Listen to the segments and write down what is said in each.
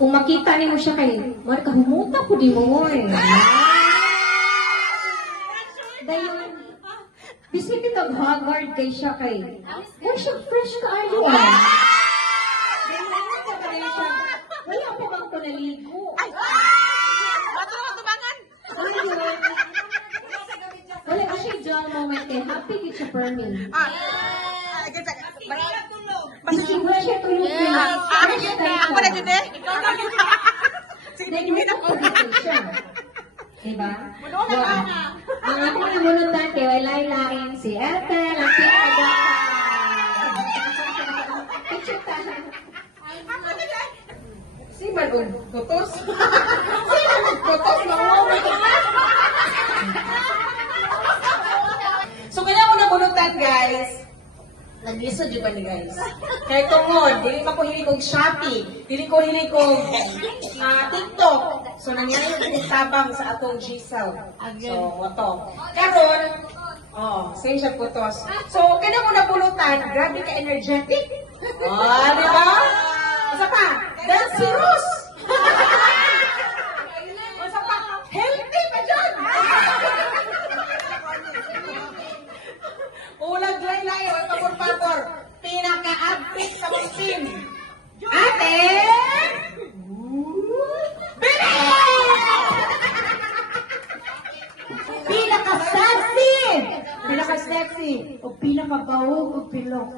Kung makita ni mo siya kay, mara ka humuta po di mo eh. Dayon, bisip ito haggard kay siya kay, wala siya fresh ka ayo ah. Wala pa bang ko naligo? Wala ka siya dyan moment kay happy kit siya per me. Basta siya tulog niya. Ako na dyan eh. Nag-iwit ako dito siya. Diba? Ang ako na mulutan kay walay lain si Ethel, ang pinagata. Picture tayo. Si Manong Totos. Si Manong Totos na mo. So, kaya ko na bunutan, guys. Nag-lisod yung ba ni guys? Kaya tungod, dili pa ko hilig kong Shopee, dili ko hilig kong TikTok. So, nangyari yung tabang sa atong G-Cell. So, wato. Karon, same siya putos. So, kaya ko na bunutan, grabe ka energetic. Di ba? Isa pa, dancerous. Isa pa, healthy pa dyan. Ulag lay-lay, o papor-papor. Pinaka-upbeat sa mong team. Ate! Bili! Pinaka-sexy! Pinaka-sexy! O pinaka-bawog o pilok.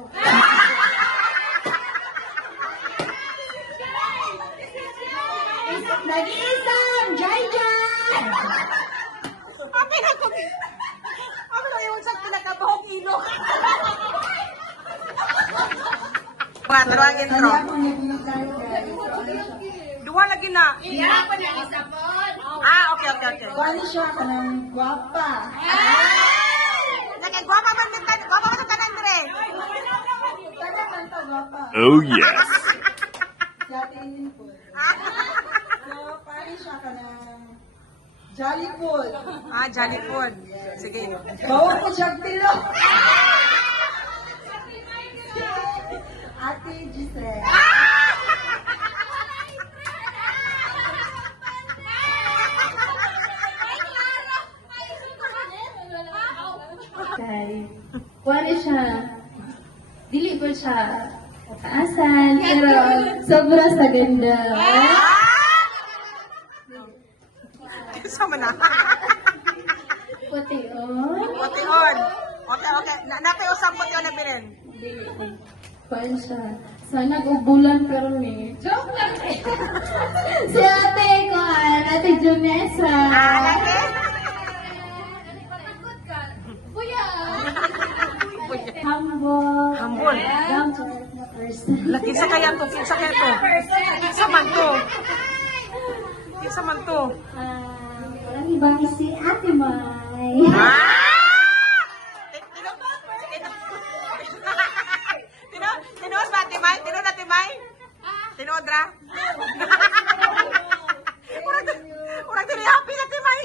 Nag-iisang! Jai-Jai! Amin ako! Amin ako yung sa pinakabahong ilong. Mga dalawang intro. Dua lagi na. Okay. Paano siya ka ng gwapa? Nagagwapa man mintan. Gwapa man mintan, Andre. Taga man to gwapa. Oh yes. Sa tingin po. So, paano siya ka ng Jolly Food? Jolly food. Sige. Bawang ko siyang tilo. Ate Giselle. Okay. Paano siya? Dili ko siya kataasan, pero sobra sa ganda. Sama na. Puti, oh. Pution. Okay. Napay usang pution na bilin. Paano siya? Sana ubulan pero ni. Joke lang eh. Si ate ko, ate Junessa. Lagi? Kuya! Humble. Humble. Down to earth na person. Lagi sa kaya to. Kinsa kaya to. Kinsa man to. Kinsa man to. Walang ibang si Ate Mai. Tinuod ba, Timay? Tinuod na, Timay? Tinuod ra? Urang tinihapi na, Timay.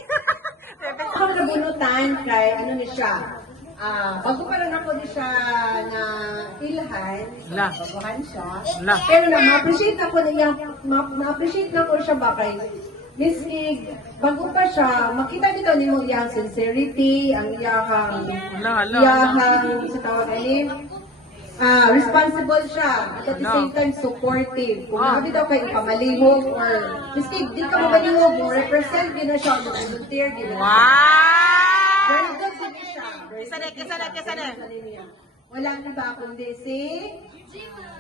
Ako nabunutan kay ano ni siya. Bago pa lang ako ni siya na ilhan, La. baguhan siya. La. Pero ma-appreciate ako niya, ma-appreciate na ko siya ba kay Miss Ig, bago pa siya, makita dito ni mo iyang sincerity, ang iyahang sa tawag ay responsible siya, at the same time supportive. Kung nabi daw kayo ipamalihog or Miski, di ka mabalihog mo, represent yun na siya, volunteer yun na siya. Wow! Very good din siya. Kisa na. Walang iba kundi si Jima.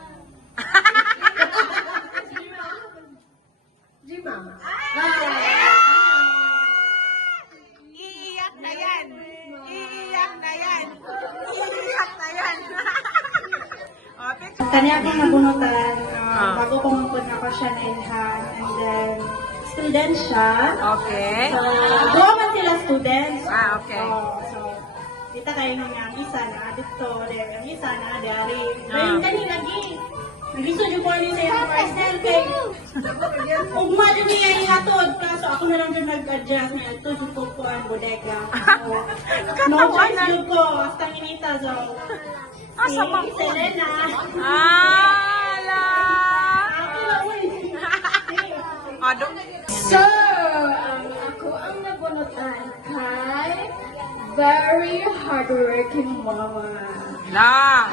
Iiyak na yan. Kanya akong nabunutan, bago pumupod na ko siya na ilhan, and then, student siya. Okay. So, duwa man sila students. Okay. So, kita kayo nga, ang isa na dito, ang isa na dari. Pero yung kani lagi, nagiso yung po ni sa parcel kay, ugma dyan niya ihatod, kaso ako na lang dyan nag-adjust, na ito yung po po ang bodega. So, no choice yun ko, hasta kinita, so, Asa ba Selena. Ala! Ako na, uy. So, ako ang nabunutan kay very hardworking mama. La.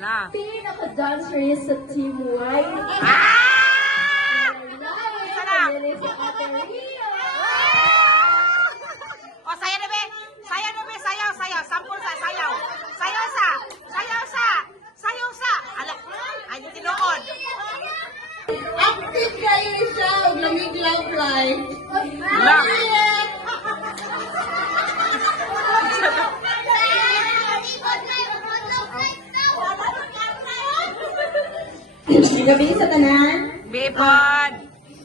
At La. pinaka-dancer niya sa Team Y. Sa Caterina. O, saya na be. Sayaw na be. Sayaw, sayaw. Sampul sa sayaw. Sayaw sa. Sayaw sa. Sayaw sa. Ala. Ay, yung tinuod. Active kayo siya, lamig love life. La. Gabi sa tanan. Bipod.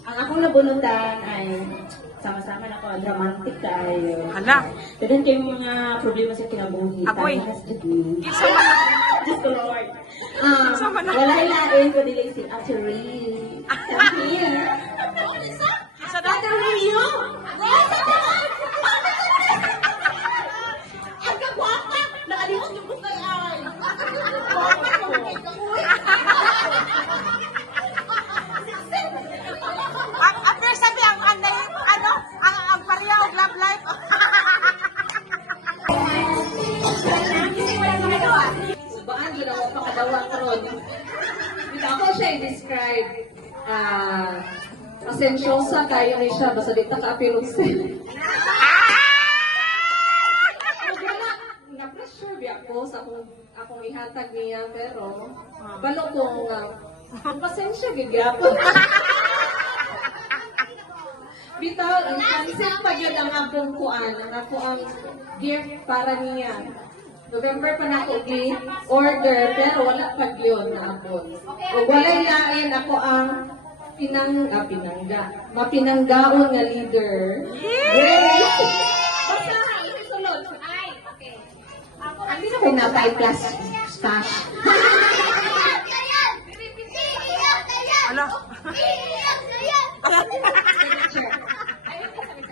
Ang akong nabunutan ay sama-sama na ko, dramatic tayo. Hala. Dagan kayong mga problema sa kinabuhi. Apoy. Tayo has to do. Kinsa man. Diyos ko, Lord. Sama na. Wala ilain ko dili si Ate Ray. Come here. Kinsa na. Ate Ray, you? Ang kagwapa! Nakalimot yung gusto ay. Ang first sabi, ang pareha og love life. Subaan, ginawa pa kadawa karon. Dito ako siya i-describe. Asensyosa kayo ni siya, basta di ta ka-apilugsin. Na-pressure biya ko sa akong ihatag niya, pero balo kong pasensya gigyapon. Bitaw, ang concept pa yun ang akong kuan, ang ako ang gift para niya. November pa na ako order, pero wala pa yun na ako. O wala ilain ako ang mapinanggaon nga leader. Yes! Basta, sunod. Hindi na ko na 5 plus stash. Ala.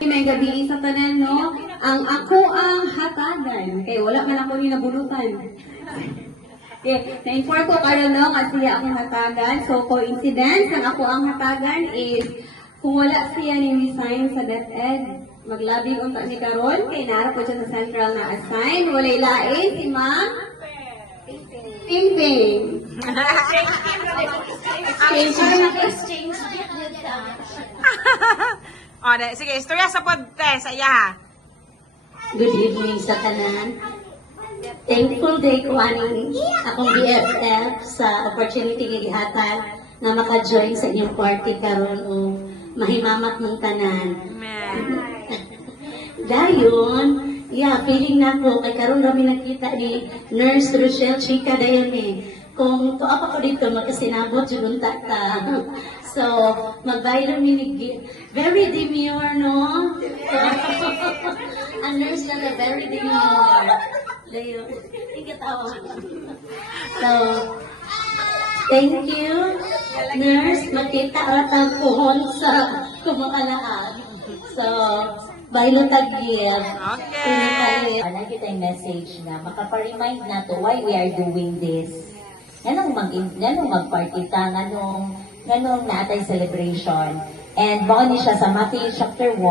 May gabi sa tanan, no? Ang ako ang hatagan. Kaya wala man ako ni nabulutan. Okay, na-inform ko karon no, kasi akong hatagan. So, coincidence, ang ako ang hatagan is, kung wala siya ni resign sa DepEd, maglabing unta ni karon kay nara po siya sa central na assign. Walay lain si Ma'am Pimping. Exchange gift dito. O, sige, istorya sa podte sa iya ha. Good evening sa tanan. Thankful day ko aning akong BFF sa opportunity nga gihatag na maka-join sa inyong party karon o mahimamat ng tanan. Amen. Dayon, feeling na ko kay karon rami nakita ni Nurse Rochelle Chica dayon kung to apa ko dito magkasinabot jud unta ta. So, mag-viral minig very demure, no? Ang nurse na very demure. Dayon, ikatawa. So, thank you, nurse. Makita atang puhon sa kumakalaan. So, baylo tag-gift. Okay. Wala kita yung message na makapa-remind na to why we are doing this. Ganong mag-party ta, ganong naatay celebration. And baka ni siya sa Matthew chapter 1,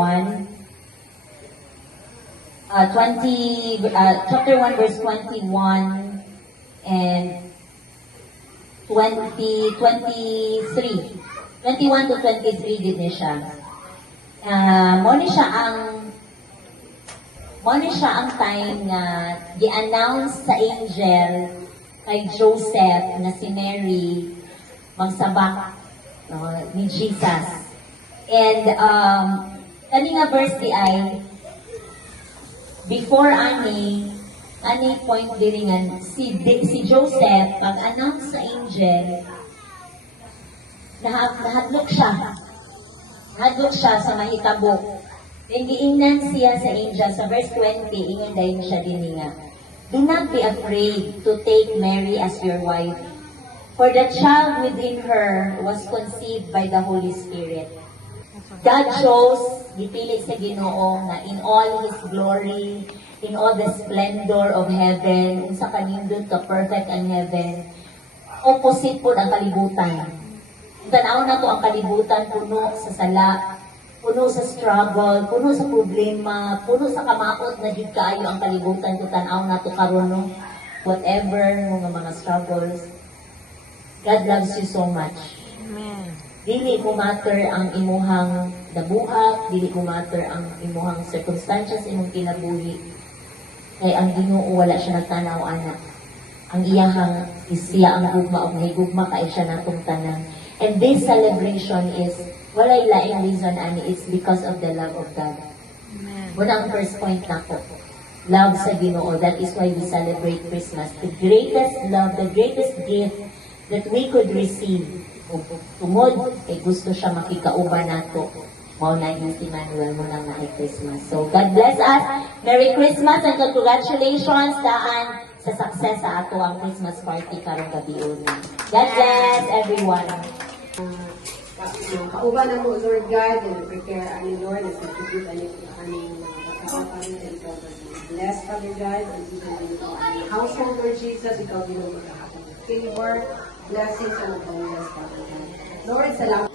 chapter 1 verse 21 and 21 to 23 din niya siya. Mo ni siya ang time na di-announce sa angel kay Joseph na si Mary magsabak ni Jesus. And kanina verse di ay before ani point diringan si Joseph pag-announce sa angel nahadlok siya sa mahitabo. Then giingnan siya sa angel sa verse 20 ingon dayon siya dininga. Do not be afraid to take Mary as your wife, for the child within her was conceived by the Holy Spirit. God chose, gipili sa Ginoo na in all His glory, in all the splendor of heaven, unsa kanindot ka perfect ang heaven, opposite po ang kalibutan. tanaw na to ang kalibutan puno sa sala, puno sa struggle, puno sa problema, puno sa kamaot na jud kaayo ang kalibutan kung tanaw na to karon no. Whatever mga struggles, God loves you so much. Dili mo matter ang imuhang nabuhat, dili mo matter ang imuhang circumstances imong kinabuhi. Kay ang Ginoo wala siya nagtanaw anak. Ang iyahang siya ang gugma o gugma kay siya natong tanan. And this celebration is walay laing reason ani, it's because of the love of God. Muna ang first point nako. Love sa Ginoo. That is why we celebrate Christmas. The greatest love, the greatest gift that we could receive. Tungod, gusto siya makikauban nato. Mao na yung si Manuel mo nang na Christmas. So, God bless us. Merry Christmas and congratulations daan sa success sa ato ang Christmas party karong gabi una. God bless everyone. Kauban na mo, Lord God, and prepare ani Lord, as nag-tribute ani nakakapagin and ikaw bless, Father God, and even in household, Lord Jesus, ikaw din ang makakapag favor, blessings, and abundance, Father God. Lord, salamat.